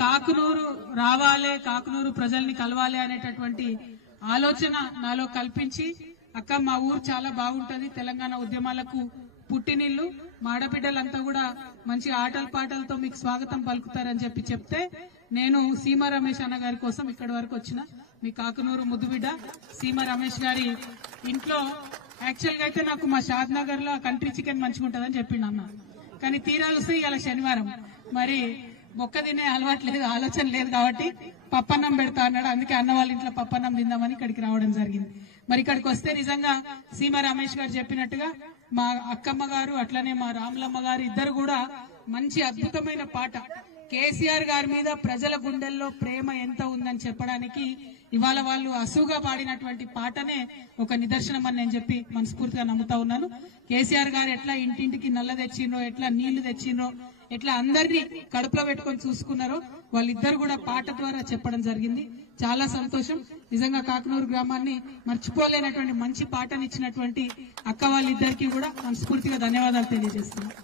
కాకునూరు రావాలి, కాకునూరు ప్రజల్ని కలవాలి అనేటటువంటి ఆలోచన నాలో కల్పించి, అక్క మా ఊరు చాలా బాగుంటది, తెలంగాణ ఉద్యమాలకు పుట్టినిల్లు, మాడబిడ్డలంతా కూడా మంచి ఆటల పాటలతో మీకు స్వాగతం పలుకుతారని చెప్తే నేను సీమ రమేష్ అన్న గారి కోసం ఇక్కడి వరకు వచ్చిన. మీ కాకునూరు ముద్దుబిడ్డ సీమ రమేష్ గారి ఇంట్లో యాక్చువల్ గా అయితే నాకు మా షాద్ నగర్ లో కంట్రీ చికెన్ మంచిగా ఉంటదని చెప్పిండు అన్న. కానీ తీరా చూస్తే ఇవాళ శనివారం, మరి మొక్క తినే అలవాటు లేదు, ఆలోచన లేదు కాబట్టి పప్పన్నం పెడతా అన్నాడు. అందుకే అన్న వాళ్ళ ఇంట్లో పప్పన్నం తిందామని ఇక్కడికి రావడం జరిగింది. మరి ఇక్కడికి వస్తే నిజంగా సీమ రమేష్ గారు చెప్పినట్టుగా మా అక్కమ్మ గారు అట్లనే మా రాములమ్మ గారు ఇద్దరు కూడా మంచి అద్భుతమైన పాట, కేసీఆర్ గారి మీద ప్రజల గుండెల్లో ప్రేమ ఎంత ఉందని చెప్పడానికి ఇవాళ వాళ్ళు అసువుగా పాడినటువంటి పాటనే ఒక నిదర్శనం అని నేను చెప్పి మనస్ఫూర్తిగా నమ్ముతా ఉన్నాను. కేసీఆర్ గారు ఎట్లా ఇంటింటికి నల్ల తెచ్చిండ్రో, ఎట్లా నీళ్లు తెచ్చిండ్రో, ఎట్లా అందరినీ కడుపులో పెట్టుకొని చూసుకున్నారో వాళ్ళిద్దరు కూడా పాట ద్వారా చెప్పడం జరిగింది. చాలా సంతోషం. నిజంగా కాకునూరు గ్రామాన్ని మర్చిపోలేనటువంటి మంచి పాటనిచ్చినటువంటి అక్క వాళ్ళిద్దరికీ కూడా మనస్ఫూర్తిగా ధన్యవాదాలు తెలియజేస్తున్నాను.